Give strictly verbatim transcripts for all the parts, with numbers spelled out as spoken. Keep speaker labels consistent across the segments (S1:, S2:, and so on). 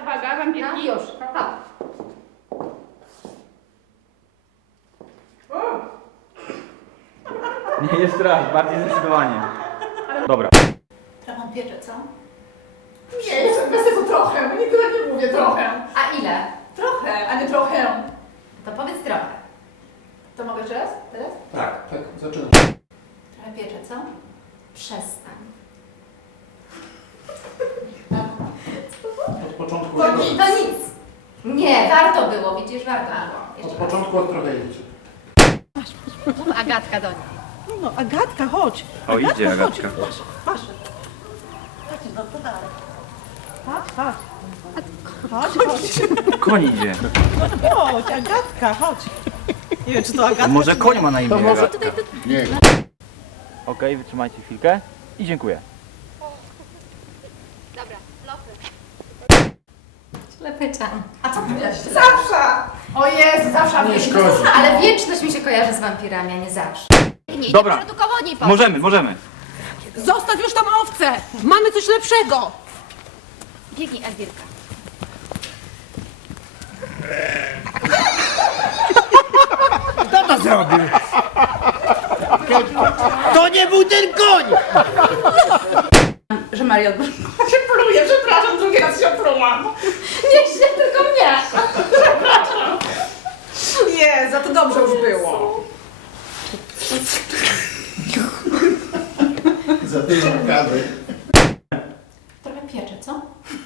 S1: uwaga, wampirki.
S2: No już, hop.
S3: Nie, jeszcze raz, bardziej zdecydowanie. Dobra.
S2: Trochę piecze, co?
S1: Nie, jestem bez tego trochę, bo nigdy tak nie mówię trochę.
S2: A ile?
S1: Trochę, a nie trochę.
S2: To powiedz trochę.
S1: To mogę jeszcze raz? Teraz?
S4: Tak, tak, zaczynam.
S2: Trochę piecze, co? Przestań.
S4: Od początku...
S2: To nic. To nic. Nie, warto było, widzisz, warto było.
S4: Od
S2: Jeszcze raz.
S4: początku od trochę idzie.
S2: Mów Agatka do niej.
S5: No, Agatka, chodź.
S3: O, idzie Agatka.
S5: Patrz. Patrz. No to dalej. Patrz, patrz. Chodź, chodź.
S3: Koń idzie.
S5: Chodź, Agatka, chodź. Nie wiem, czy to Agatka.
S3: A może
S5: czy
S3: koń
S5: nie.
S3: ma na imię
S4: To może-
S3: Agatka?
S4: Nie.
S3: Okej, wytrzymajcie chwilkę i dziękuję.
S2: Dobra, lopy. Ślepyczan.
S1: A co powiedziałeś? Zawsze! O Jezu, zawsze.
S4: Nie szkodzi.
S2: Ale wieczność mi się kojarzy z wampirami, a nie zawsze. Nie,
S3: Dobra.
S2: nie produkował niej powiedz.
S3: Możemy, możemy.
S5: Zostaw już tam owce. Mamy coś lepszego.
S2: Biegnij, Elwirka.
S6: Kto to zrobił? To nie był ten koń!
S1: Że Maria się pluje, przepraszam, drugi raz się plułam.
S2: Nie źle, tylko mnie.
S5: Nie, za to dobrze już było.
S4: Za tym kawy.
S2: Trochę piecze, co?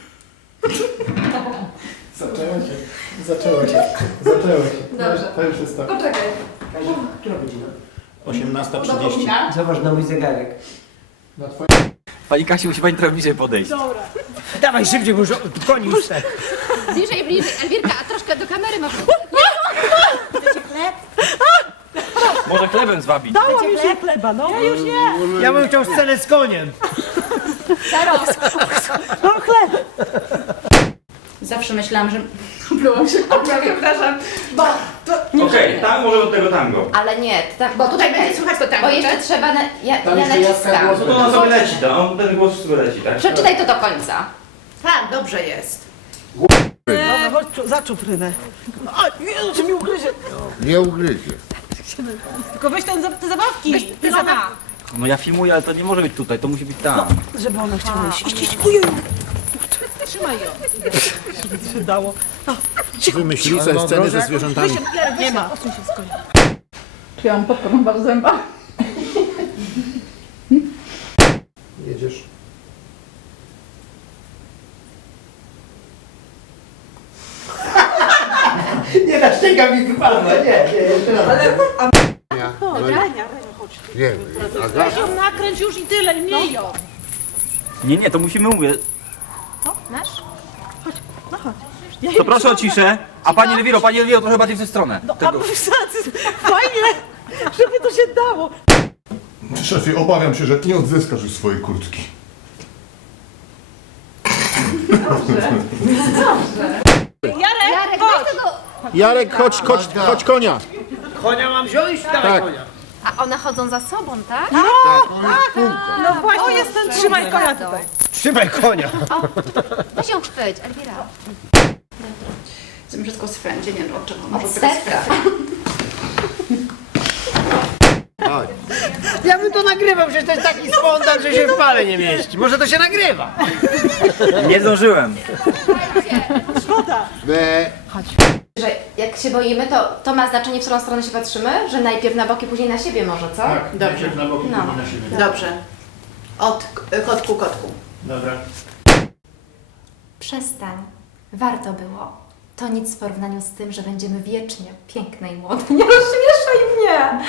S4: Zaczęło się. Zaczęło się. Zaczęło się.
S2: Dobrze.
S4: To już jest tak.
S1: Poczekaj.
S6: Która godzina?
S4: osiemnasta
S1: Do
S4: trzydzieści.
S1: południa.
S6: Zobacz na mój zegarek.
S4: Na twoje...
S3: Pani Kasi, musi pani trochę bliżej podejść.
S6: Dawaj szybciej, bo już koń już chce.
S2: Bliżej, bliżej. Elwirka, a troszkę do kamery może. Chcecie chleb?
S3: Może chlebem zwabić.
S5: Dałam już jej chleba, no. Ja już nie.
S6: Ja bym chciał scenę z koniem.
S2: Zaraz.
S5: Mam chleb.
S1: Zawsze myślałam, że... Plułam się, przepraszam. Bo to...
S3: Okej, tam może od tego tango.
S2: Ale nie, tak,
S1: Bo tutaj będzie słychać to tango,
S2: Bo jeszcze
S1: tak?
S2: trzeba, na, ja,
S4: Tam
S2: ja
S4: jeszcze Jacka
S2: naciskam.
S4: głos.
S3: No to on sobie leci, to on ten głos sobie leci, tak?
S2: Przeczytaj to do końca.
S1: Tak, dobrze jest.
S5: Dobra, chodź, czu- za czuprynę. No, a, Jezu, czy mi ugryzie.
S7: Nie ugryzie.
S5: Tylko weź ten, za- te zabawki.
S2: Ty za
S3: No ja filmuję, ale to nie może być tutaj, to musi być tam.
S5: Żeby ona chciała iść. Iść, iść, ujej. Trzymaj ją. Żeby się dało. No, cicho.
S4: Wymyślili sobie sceny ze zwierzętami.
S5: Jarek, nie ma. Osuń się z konia.
S1: Czy ja mam popcorn chyba w zębach?
S4: Jedziesz.
S6: Nie, ta szczęka mi wypadła, nie, nie, jeszcze raz.
S7: Ja,
S5: No,
S7: no,
S5: Renia, Renia, chodź.
S7: nie,
S5: Weź
S7: Agata,
S5: ją nakręć już i tyle, i miej ją.
S3: Nie, nie, to musimy mówić.
S2: Masz?
S5: No chodź.
S3: To proszę o ciszę. A pani Elwiro, pani Elwiro trochę bardziej w tę stronę.
S5: No, a fajnie, żeby to się dało.
S7: szefie, obawiam się, że nie odzyskasz już swojej kurtki.
S5: Jarek,
S2: Jarek,
S5: chodź.
S2: weź tego.
S4: Jarek, chodź, chodź, chodź konia.
S6: Konia mam wziąć? Dawaj
S4: Tak.
S6: konia.
S2: A one chodzą za sobą, tak?
S5: No właśnie, o, jest ten, trzymaj konia tutaj.
S6: Trzymaj konia.
S2: Weź ją chwyć, Elwira.
S1: Jestem wszystko swędzie, nie wiem od czego. Może
S2: Od
S1: teraz
S2: serca.
S7: Tak.
S6: Ja bym to nagrywał, przecież to jest taki spontan, że się w pale nie mieści. Może to się nagrywa.
S3: Nie zdążyłem.
S5: Szkoda.
S7: We,
S2: Że jak się boimy, to, to ma znaczenie, w którą stronę się patrzymy? Że najpierw na boki, później na siebie może, co?
S4: Tak,
S1: Dobrze.
S4: najpierw na boki,
S2: No.
S4: później na siebie.
S1: Dobrze. Od k- kotku, kotku.
S4: Dobra.
S2: Przestań. Warto było. To nic w porównaniu z tym, że będziemy wiecznie piękne i młode. Nie rozśmieszaj mnie!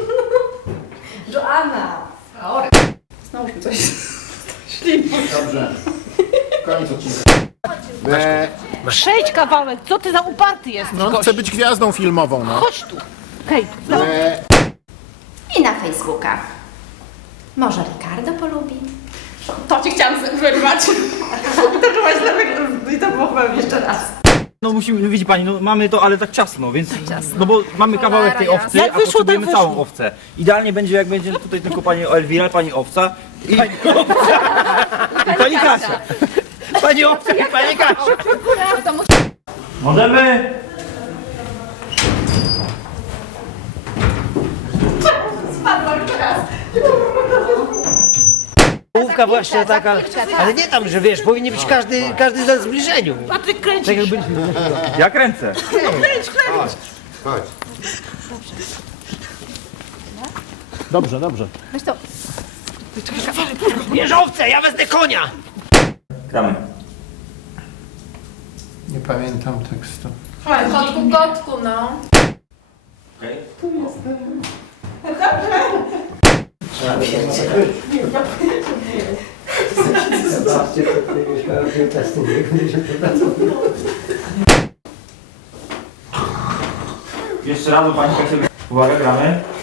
S2: Joanna!
S1: Sorry. Znowu mi coś ślini.
S4: Dobrze. Koniec odcinka.
S7: we,
S5: Przejdź kawałek, co ty za uparty jesteś,
S4: No, on chce być gwiazdą filmową, no.
S5: Chodź tu. Okej, no.
S7: we,
S2: I na Facebooka. Może Ricardo polubi?
S1: To ci chciałam wyrwać. I to chyba źle wygląda. I to było chyba jeszcze raz.
S3: No musimy, widzi pani, no mamy to, ale tak ciasno, więc... No bo mamy kawałek tej owcy,
S5: Jak
S3: a
S5: wyszło, tak
S3: potrzebujemy
S5: wyszło.
S3: całą owcę. Idealnie będzie, jak będzie tutaj tylko pani Elwira, pani owca i... I pani Kasia.
S6: Panie Owca, panie Kasiu.
S3: Możemy?
S1: Spadłam teraz.
S6: Połówka właśnie taka, ale nie tam, że wiesz, powinien być każdy, każdy na zbliżeniu.
S5: Patryk kręci.
S6: Tak jak byliśmy.
S3: Ja kręcę.
S5: Kręć, kręć.
S7: Chodź.
S4: Dobrze, dobrze.
S2: Weź to.
S6: Bierz owce, ja wezmę konia.
S3: Gramy.
S4: Nie pamiętam tekstu.
S2: Kotku, kotku, no.
S3: Okej.
S6: Zobaczcie, to już miałem testy,
S3: Jeszcze raz, pani Kasia. Uwaga, gramy.